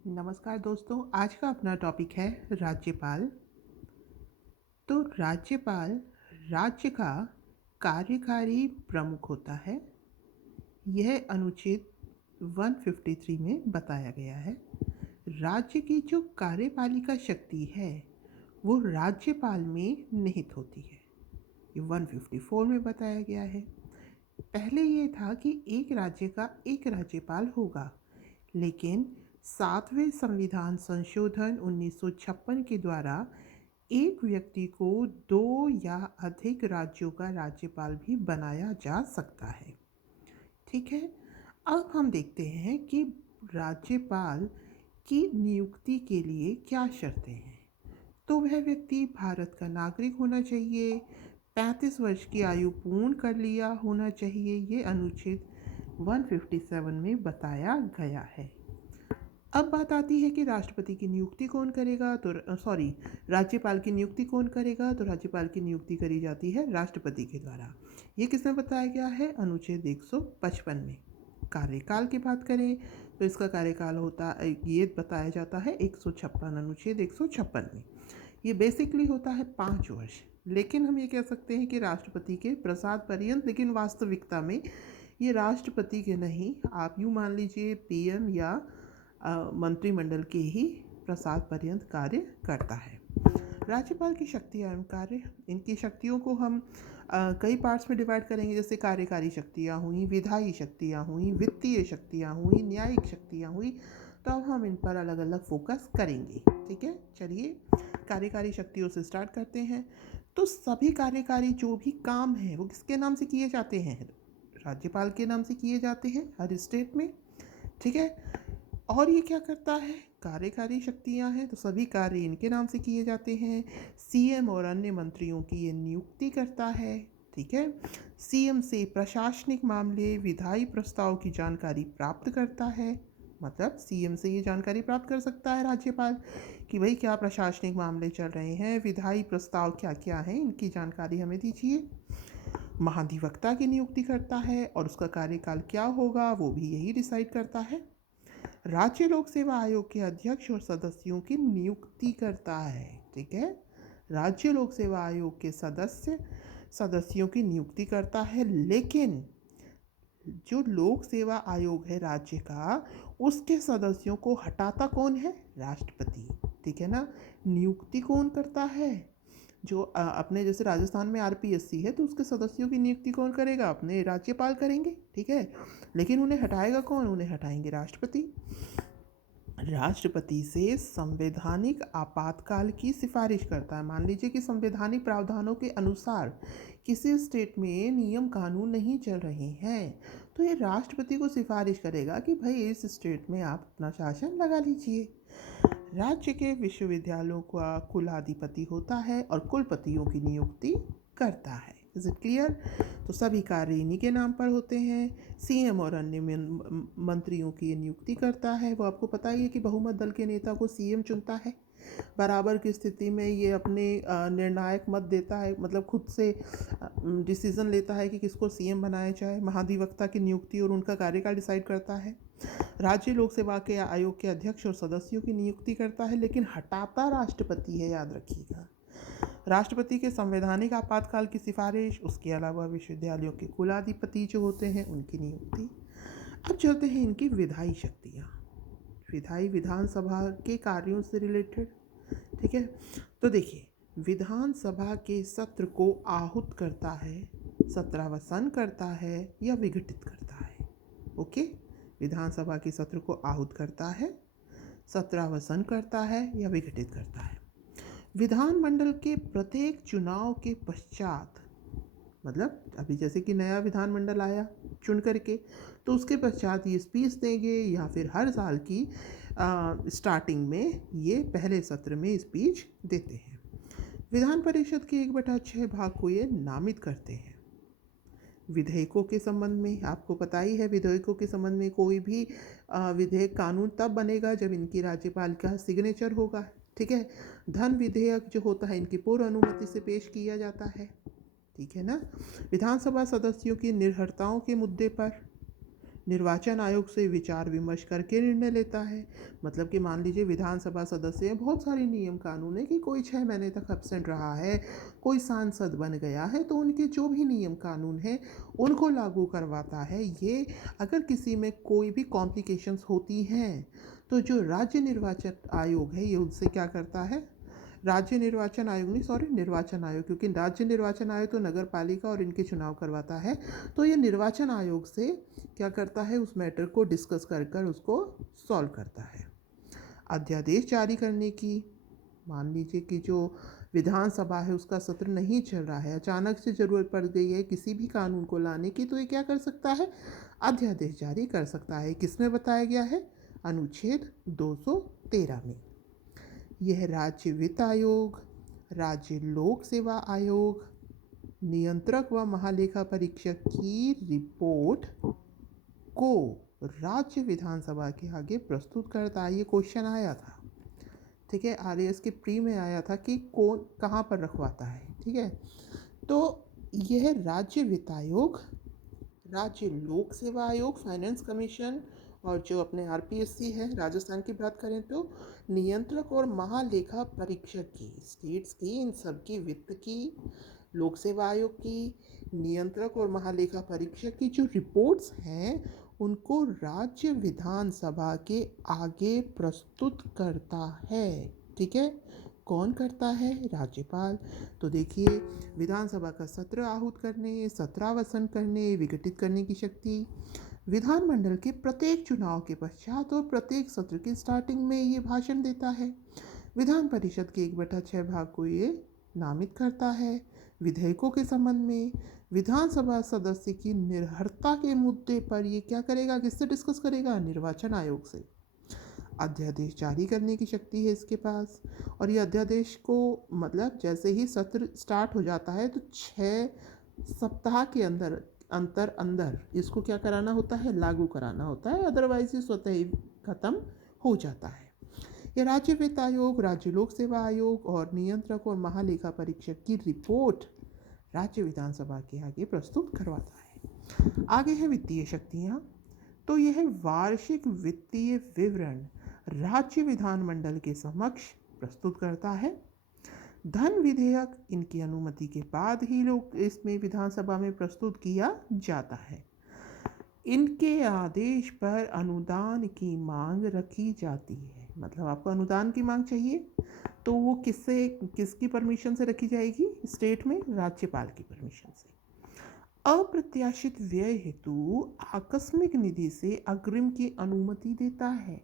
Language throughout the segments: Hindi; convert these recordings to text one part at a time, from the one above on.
नमस्कार दोस्तों, आज का अपना टॉपिक है राज्यपाल। तो राज्यपाल राज्य का कार्यकारी प्रमुख होता है। यह अनुच्छेद 153 में बताया गया है। राज्य की जो कार्यपालिका शक्ति है वो राज्यपाल में निहित होती है। ये 154 में बताया गया है। पहले ये था कि एक राज्य का एक राज्यपाल होगा, लेकिन 7वें संविधान संशोधन 1956 के द्वारा एक व्यक्ति को 2 या अधिक राज्यों का राज्यपाल भी बनाया जा सकता है। ठीक है, अब हम देखते हैं कि राज्यपाल की नियुक्ति के लिए क्या शर्तें हैं। तो वह व्यक्ति भारत का नागरिक होना चाहिए, 35 वर्ष की आयु पूर्ण कर लिया होना चाहिए। ये अनुच्छेद 157 में बताया गया है। अब बात आती है कि राष्ट्रपति की नियुक्ति कौन करेगा। तो राज्यपाल की नियुक्ति कौन करेगा। तो राज्यपाल की नियुक्ति करी जाती है राष्ट्रपति के द्वारा। ये किसमें बताया गया है? अनुच्छेद 155 में। कार्यकाल की बात करें तो इसका कार्यकाल होता ये बताया जाता है 156 अनुच्छेद 156 में। ये बेसिकली होता है 5 वर्ष, लेकिन हम ये कह सकते हैं कि राष्ट्रपति के प्रसाद पर्यंत, लेकिन वास्तविकता में ये राष्ट्रपति के नहीं, आप यूँ मान लीजिए पीएम या मंत्रिमंडल के ही प्रसाद पर्यंत कार्य करता है। राज्यपाल की शक्तियाँ एवं कार्य, इनकी शक्तियों को हम कई पार्ट्स में डिवाइड करेंगे, जैसे कार्यकारी शक्तियाँ हुई, विधायी शक्तियाँ हुई, वित्तीय शक्तियाँ हुई, न्यायिक शक्तियाँ हुई। तो अब हम इन पर अलग अलग फोकस करेंगे। ठीक है, चलिए कार्यकारी शक्तियों से स्टार्ट करते हैं। तो सभी कार्यकारी जो भी काम हैं वो किसके नाम से किए जाते हैं? राज्यपाल के नाम से किए जाते हैं हर स्टेट में। ठीक है, और ये क्या करता है? कार्यकारी शक्तियां हैं तो सभी कार्य इनके नाम से किए जाते हैं। सीएम और अन्य मंत्रियों की ये नियुक्ति करता है। ठीक है, सीएम से प्रशासनिक मामले, विधायी प्रस्ताव की जानकारी प्राप्त करता है। मतलब सीएम से ये जानकारी प्राप्त कर सकता है राज्यपाल कि भाई क्या प्रशासनिक मामले चल रहे हैं, विधायी प्रस्ताव क्या क्या हैं, इनकी जानकारी हमें दीजिए। महाधिवक्ता की नियुक्ति करता है और उसका कार्यकाल क्या होगा वो भी यही डिसाइड करता है। राज्य लोक सेवा आयोग के अध्यक्ष और सदस्यों की नियुक्ति करता है। ठीक है, राज्य लोक सेवा आयोग के सदस्यों की नियुक्ति करता है, लेकिन जो लोक सेवा आयोग है राज्य का, उसके सदस्यों को हटाता कौन है? राष्ट्रपति। ठीक है ना। नियुक्ति कौन करता है? जो अपने जैसे राजस्थान में आरपीएससी है तो उसके सदस्यों की नियुक्ति कौन करेगा? अपने राज्यपाल करेंगे। ठीक है, लेकिन उन्हें हटाएगा कौन? उन्हें हटाएंगे राष्ट्रपति। राष्ट्रपति से संवैधानिक आपातकाल की सिफारिश करता है। मान लीजिए कि संवैधानिक प्रावधानों के अनुसार किसी स्टेट में नियम कानून नहीं चल रहे हैं तो ये राष्ट्रपति को सिफारिश करेगा कि भाई इस स्टेट में आप अपना शासन लगा लीजिए। राज्य के विश्वविद्यालयों का कुलाधिपति होता है और कुलपतियों की नियुक्ति करता है। Is it clear? तो सभी कार्य इन्हीं के नाम पर होते हैं। सीएम और अन्य मंत्रियों की नियुक्ति करता है। वो आपको पता ही है कि बहुमत दल के नेता को सीएम चुनता है। बराबर की स्थिति में ये अपने निर्णायक मत देता है, मतलब खुद से डिसीजन लेता है कि किसको सीएम बनाया जाए। महाधिवक्ता की नियुक्ति और उनका कार्यकाल डिसाइड करता है। राज्य लोक सेवा के आयोग के अध्यक्ष और सदस्यों की नियुक्ति करता है, लेकिन हटाता राष्ट्रपति है, याद रखिएगा। राष्ट्रपति के संवैधानिक आपातकाल की सिफारिश, उसके अलावा विश्वविद्यालयों के कुलाधिपति जो होते हैं उनकी नियुक्ति। अब चलते हैं इनकी विधायी शक्तियाँ। विधायी विधानसभा के कार्यों से रिलेटेड। ठीक है, तो देखिए, विधानसभा के सत्र को आहूत करता है, सत्रावसान करता है या विघटित करता है। ओके, विधानसभा के सत्र को आहूत करता है, सत्रावसान करता है या विघटित करता है। विधानमंडल के प्रत्येक चुनाव के पश्चात, मतलब अभी जैसे कि नया विधानमंडल आया चुन करके, तो उसके पश्चात ये स्पीच देंगे या फिर हर साल की स्टार्टिंग में ये पहले सत्र में स्पीच देते हैं। विधान परिषद के 1/6 भाग को ये नामित करते हैं। विधेयकों के संबंध में आपको पता ही है, विधेयकों के संबंध में कोई भी विधेयक कानून तब बनेगा जब इनकी राज्यपाल का सिग्नेचर होगा। ठीक है, धन विधेयक जो होता है इनकी पूर्व अनुमति से पेश किया जाता है। ठीक है ना। विधानसभा सदस्यों की निर्भरताओं के मुद्दे पर निर्वाचन आयोग से विचार विमर्श करके निर्णय लेता है। मतलब कि मान लीजिए विधानसभा सदस्य हैं, बहुत सारे नियम कानून है कि कोई 6 महीने तक एब्सेंट रहा है, कोई सांसद बन गया है, तो उनके जो भी नियम कानून हैं उनको लागू करवाता है। ये अगर किसी में कोई भी कॉम्प्लिकेशंस होती हैं तो जो राज्य निर्वाचन आयोग है ये उनसे क्या करता है, राज्य निर्वाचन आयोग नहीं, सॉरी, निर्वाचन आयोग, क्योंकि राज्य निर्वाचन आयोग तो नगर पालिका और इनके चुनाव करवाता है, तो ये निर्वाचन आयोग से क्या करता है, उस मैटर को डिस्कस कर कर उसको सॉल्व करता है। अध्यादेश जारी करने की, मान लीजिए कि जो विधानसभा है उसका सत्र नहीं चल रहा है, अचानक से ज़रूरत पड़ गई है किसी भी कानून को लाने की, तो ये क्या कर सकता है, अध्यादेश जारी कर सकता है। किसमें बताया गया है, अनुच्छेद 213 में। यह राज्य वित्त आयोग, राज्य लोक सेवा आयोग, नियंत्रक व महालेखा परीक्षक की रिपोर्ट को राज्य विधानसभा के आगे प्रस्तुत करता है। ये क्वेश्चन आया था, ठीक है, आरएएस के प्री में आया था कि कौन कहाँ पर रखवाता है, ठीक है। तो यह राज्य वित्त आयोग, राज्य लोक सेवा आयोग, फाइनेंस कमीशन, और जो अपने आरपीएससी है राजस्थान की बात करें तो नियंत्रक और महालेखा परीक्षक की, स्टेट्स की, इन सब की, वित्त की, लोक सेवा आयोग की, नियंत्रक और महालेखा परीक्षक की जो रिपोर्ट्स हैं उनको राज्य विधानसभा के आगे प्रस्तुत करता है, ठीक है। कौन करता है, राज्यपाल। तो देखिए, विधानसभा का सत्र आहूत करने, सत्रावसान करने, विघटित करने की शक्ति, विधानमंडल के प्रत्येक चुनाव के पश्चात और प्रत्येक सत्र की स्टार्टिंग में ये भाषण देता है। विधान परिषद के 1/6 भाग को ये नामित करता है। विधेयकों के संबंध में विधानसभा सदस्य की निर्भरता के मुद्दे पर ये क्या करेगा, किससे डिस्कस करेगा, निर्वाचन आयोग से। अध्यादेश जारी करने की शक्ति है इसके पास, और ये अध्यादेश को मतलब जैसे ही सत्र स्टार्ट हो जाता है तो 6 सप्ताह के अंदर इसको क्या कराना होता है, लागू कराना होता है, अदरवाइज ये स्वतः ही खत्म हो जाता है। ये राज्य वित्त आयोग, राज्य लोक सेवा आयोग और नियंत्रक और महालेखा परीक्षक की रिपोर्ट राज्य विधानसभा के आगे प्रस्तुत करवाता है। आगे है वित्तीय शक्तियाँ। तो यह वार्षिक वित्तीय विवरण राज्य विधानमंडल के समक्ष प्रस्तुत करता है। धन विधेयक इनकी अनुमति के बाद ही लोग इसमें विधानसभा में प्रस्तुत किया जाता है। इनके आदेश पर अनुदान की मांग रखी जाती है। मतलब आपको अनुदान की मांग चाहिए तो वो किसकी परमिशन से रखी जाएगी, स्टेट में राज्यपाल की परमिशन से। अप्रत्याशित व्यय हेतु आकस्मिक निधि से अग्रिम की अनुमति देता है।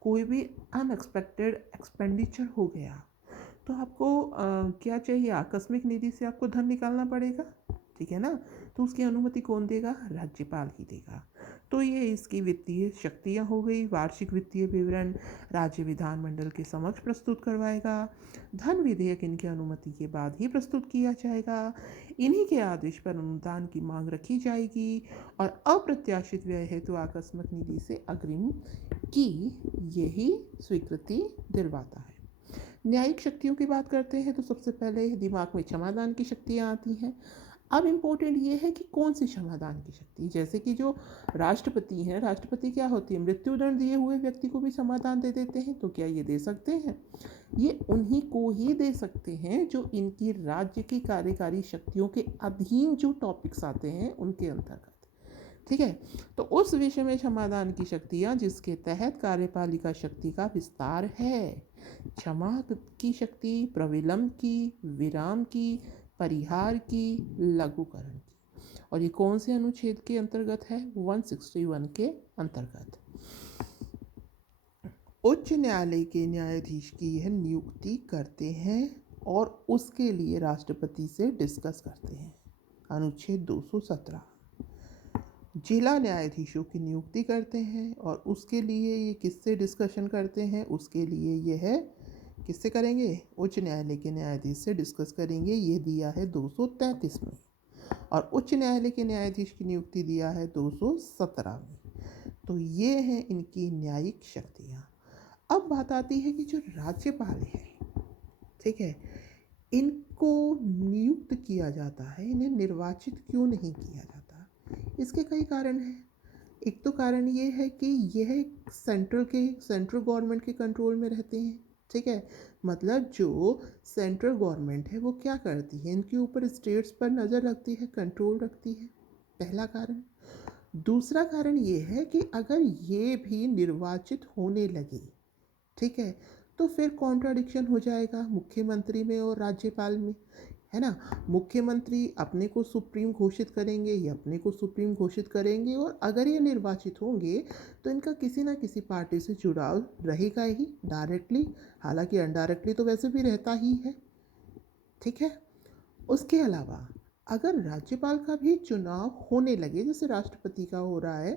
कोई भी अनएक्सपेक्टेड एक्सपेंडिचर हो गया तो आपको क्या चाहिए, आकस्मिक निधि से आपको धन निकालना पड़ेगा, ठीक है ना, तो उसकी अनुमति कौन देगा, राज्यपाल ही देगा। तो ये इसकी वित्तीय शक्तियाँ हो गई। वार्षिक वित्तीय विवरण राज्य विधानमंडल के समक्ष प्रस्तुत करवाएगा। धन विधेयक इनकी अनुमति के बाद ही प्रस्तुत किया जाएगा। इन्हीं के आदेश पर अनुदान की मांग रखी जाएगी और अप्रत्याशित व्यय हेतु आकस्मिक निधि से अग्रिम की यही स्वीकृति दिलवाता है। न्यायिक शक्तियों की बात करते हैं तो सबसे पहले दिमाग में क्षमादान की शक्तियाँ आती हैं। अब इम्पोर्टेंट ये है कि कौन सी क्षमादान की शक्ति, जैसे कि जो राष्ट्रपति हैं, राष्ट्रपति क्या होती है, मृत्युदंड दिए हुए व्यक्ति को भी क्षमादान दे देते हैं। तो क्या ये दे सकते हैं, ये उन्हीं को ही दे सकते हैं जो इनकी राज्य की कार्यकारी शक्तियों के अधीन जो टॉपिक्स आते हैं उनके अंतर्गत, ठीक है। तो उस विषय में क्षमादान की शक्तियाँ जिसके तहत कार्यपालिका शक्ति का विस्तार है। क्षमा की शक्ति प्रविलंब की, विराम की, परिहार की, लघुकरण की। और ये कौन से अनुच्छेद के अंतर्गत है, 161 के अंतर्गत। उच्च न्यायालय के न्यायाधीश की यह नियुक्ति करते हैं और उसके लिए राष्ट्रपति से डिस्कस करते हैं, अनुच्छेद 217। जिला न्यायाधीशों की नियुक्ति करते हैं और उसके लिए ये किससे डिस्कशन करते हैं, उसके लिए ये है किससे करेंगे, उच्च न्यायालय के न्यायाधीश से डिस्कस करेंगे। ये दिया है 233 में, और उच्च न्यायालय के न्यायाधीश की नियुक्ति दिया है 217 में। तो ये हैं इनकी न्यायिक शक्तियाँ। अब बात आती है कि जो राज्यपाल है, ठीक है, इनको नियुक्त किया जाता है, इन्हें निर्वाचित क्यों नहीं किया जाता। इसके कई कारण हैं। एक तो कारण ये है कि यह सेंट्रल गवर्नमेंट के कंट्रोल में रहते हैं, ठीक है। मतलब जो सेंट्रल गवर्नमेंट है वो क्या करती है, इनके ऊपर स्टेट्स पर नज़र रखती है, कंट्रोल रखती है, पहला कारण। दूसरा कारण ये है कि अगर ये भी निर्वाचित होने लगे, ठीक है, तो फिर कॉन्ट्राडिक्शन हो जाएगा मुख्यमंत्री में और राज्यपाल में, है ना। मुख्यमंत्री अपने को सुप्रीम घोषित करेंगे, ये अपने को सुप्रीम घोषित करेंगे, और अगर ये निर्वाचित होंगे तो इनका किसी ना किसी पार्टी से जुड़ाव रहेगा ही डायरेक्टली, हालांकि अनडायरेक्टली तो वैसे भी रहता ही है, ठीक है। उसके अलावा अगर राज्यपाल का भी चुनाव होने लगे, जैसे राष्ट्रपति का हो रहा है,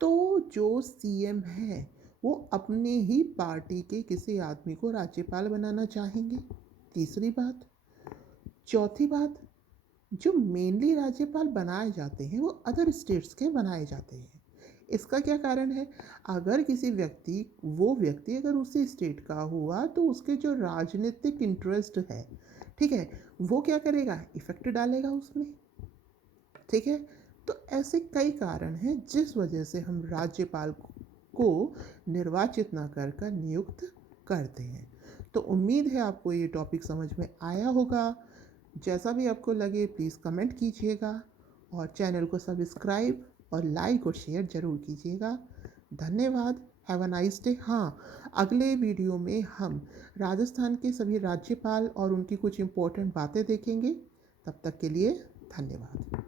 तो जो सीएम है वो अपने ही पार्टी के किसी आदमी को राज्यपाल बनाना चाहेंगे, तीसरी बात। चौथी बात, जो मेनली राज्यपाल बनाए जाते हैं वो अदर स्टेट्स के बनाए जाते हैं। इसका क्या कारण है, अगर किसी व्यक्ति अगर उसी स्टेट का हुआ तो उसके जो राजनीतिक इंटरेस्ट है, ठीक है, वो क्या करेगा, इफेक्ट डालेगा उसमें, ठीक है। तो ऐसे कई कारण हैं जिस वजह से हम राज्यपाल को निर्वाचित ना कर कर नियुक्त करते हैं। तो उम्मीद है आपको ये टॉपिक समझ में आया होगा। जैसा भी आपको लगे प्लीज़ कमेंट कीजिएगा, और चैनल को सब्सक्राइब और लाइक और शेयर ज़रूर कीजिएगा। धन्यवाद। Have a nice day. हाँ, अगले वीडियो में हम राजस्थान के सभी राज्यपाल और उनकी कुछ इम्पोर्टेंट बातें देखेंगे। तब तक के लिए धन्यवाद।